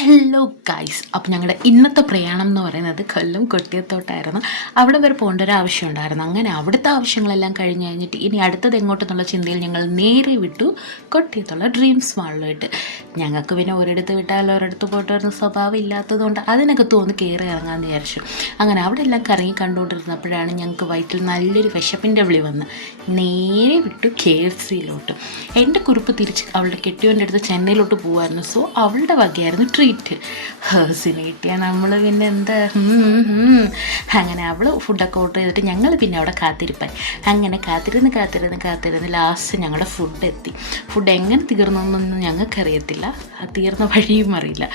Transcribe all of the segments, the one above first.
Hello guys. അപ്പോൾ ഞങ്ങളുടെ ഇന്നത്തെ പ്രയാണം എന്ന് പറയുന്നത് കൊല്ലം കൊട്ടിയത്തോട്ടായിരുന്നു. അവിടെ വരെ പോകേണ്ട ഒരു ആവശ്യം ഉണ്ടായിരുന്നു. അങ്ങനെ അവിടുത്തെ ആവശ്യങ്ങളെല്ലാം കഴിഞ്ഞ് കഴിഞ്ഞിട്ട് ഇനി അടുത്തത് എങ്ങോട്ടെന്നുള്ള ചിന്തയിൽ ഞങ്ങൾ നേരെ വിട്ടു കൊട്ടിയത്തുള്ള ഡ്രീംസ് മാളിലോട്ട്. ഞങ്ങൾക്ക് പിന്നെ ഒരിടത്ത് വിട്ടാൽ ഒരിടത്ത് പോയിട്ട് വരുന്ന സ്വഭാവം ഇല്ലാത്തതുകൊണ്ട് അതിനകത്ത് ഒന്ന് കയറി ഇറങ്ങാമെന്ന് വിചാരിച്ചു. അങ്ങനെ അവിടെ എല്ലാം കറങ്ങി കണ്ടുകൊണ്ടിരുന്നപ്പോഴാണ് ഞങ്ങൾക്ക് വയറ്റിൽ നല്ലൊരു വിശപ്പിൻ്റെ വിളി വന്ന് നേരെ വിട്ടു KFC-യിലോട്ട്. എൻ്റെ കുറിപ്പ് തിരിച്ച് അവളുടെ കെട്ടിയോൻ്റെ അടുത്ത് ചെന്നൈയിലോട്ട് പോകുമായിരുന്നു. സോ അവളുടെ വകയായിരുന്നു ട്രീറ്റ്. ഹേഴ്സിന് കിട്ടിയാൽ നമ്മൾ പിന്നെ എന്താ. അങ്ങനെ അവൾ ഫുഡൊക്കെ ഓർഡർ ചെയ്തിട്ട് ഞങ്ങൾ പിന്നെ അവിടെ കാത്തിരിപ്പായി. അങ്ങനെ കാത്തിരുന്ന് ലാസ്റ്റ് ഞങ്ങളുടെ ഫുഡ് എത്തി. ഫുഡ് എങ്ങനെ തീർന്നൊന്നും ഞങ്ങൾക്കറിയത്തില്ല, തീർന്ന വഴിയും അറിയില്ല.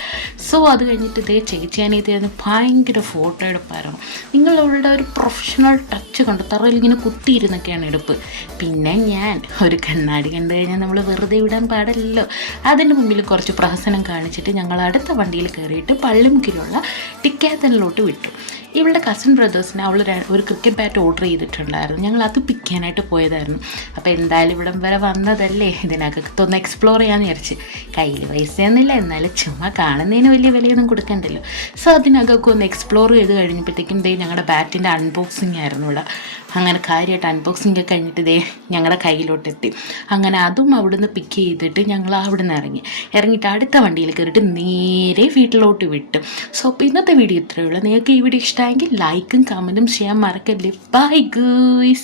സോ അത് കഴിഞ്ഞിട്ട് ഇതേ ചേച്ചിയാനീതിയായിരുന്നു ഭയങ്കര ഫോട്ടോ എടുപ്പായിരുന്നു. നിങ്ങളവളുടെ ഒരു പ്രൊഫഷണൽ ടച്ച് കണ്ടു, തറയിൽ ഇങ്ങനെ കുത്തിയിരുന്നൊക്കെയാണ് എടുപ്പ്. പിന്നെ ഞാൻ ഒരു കണ്ണാടി കണ്ടു കഴിഞ്ഞാൽ നമ്മൾ വെറുതെ വിടാൻ പാടില്ലല്ലോ. അതിൻ്റെ മുമ്പിൽ കുറച്ച് പ്രഹസനം കാണിച്ചിട്ട് ഞങ്ങൾ അടുത്ത വണ്ടിയിൽ കയറിയിട്ട് പള്ളിമുക്കിലുള്ള ടിക്കാത്തനിലോട്ട് വിട്ടു. ഇവളുടെ കസിൻ ബ്രദേഴ്സിന് അവൾ ഒരു ക്രിക്കറ്റ് ബാറ്റ് ഓർഡർ ചെയ്തിട്ടുണ്ടായിരുന്നു. ഞങ്ങൾ അത് പിക്കാനായിട്ട് പോയതായിരുന്നു. അപ്പോൾ എന്തായാലും ഇവിടം വരെ വന്നതല്ലേ, ഇതിനകത്തൊന്ന് എക്സ്പ്ലോർ ചെയ്യാമെന്ന് വിചാരിച്ച്. കയ്യിൽ പൈസയൊന്നുമില്ല, എന്നാലും ചുമ്മാ കാണുന്നതിന് വലിയ വിലയൊന്നും കൊടുക്കണ്ടല്ലോ. സോ അതിനകത്തൊക്കെ ഒന്ന് എക്സ്പ്ലോർ ചെയ്ത് കഴിഞ്ഞപ്പോഴത്തേക്കും ഞങ്ങളുടെ ബാറ്റിൻ്റെ അൺബോക്സിങ് ആയിരുന്നു ഇവിടെ. അങ്ങനെ കാര്യമായിട്ട് അൺബോക്സിങ് ഒക്കെ കഴിഞ്ഞിട്ട് ഞങ്ങളുടെ കയ്യിലോട്ടെത്തി. അങ്ങനെ അതും അവിടുന്ന് പിക്ക് ചെയ്തിട്ട് ഞങ്ങൾ അവിടുന്ന് ഇറങ്ങിയിട്ട് അടുത്ത വണ്ടിയിൽ കയറിയിട്ട് നേരെ വീട്ടിലോട്ട് വിട്ടു. സോ അപ്പോൾ ഇന്നത്തെ വീഡിയോ ഇത്രയേ ഉള്ളൂ. നിങ്ങൾക്ക് ഈ വീഡിയോ ഇഷ്ടമായെങ്കിൽ ലൈക്കും കമൻറ്റും ചെയ്യാൻ മറക്കല്ലേ. Bye guys.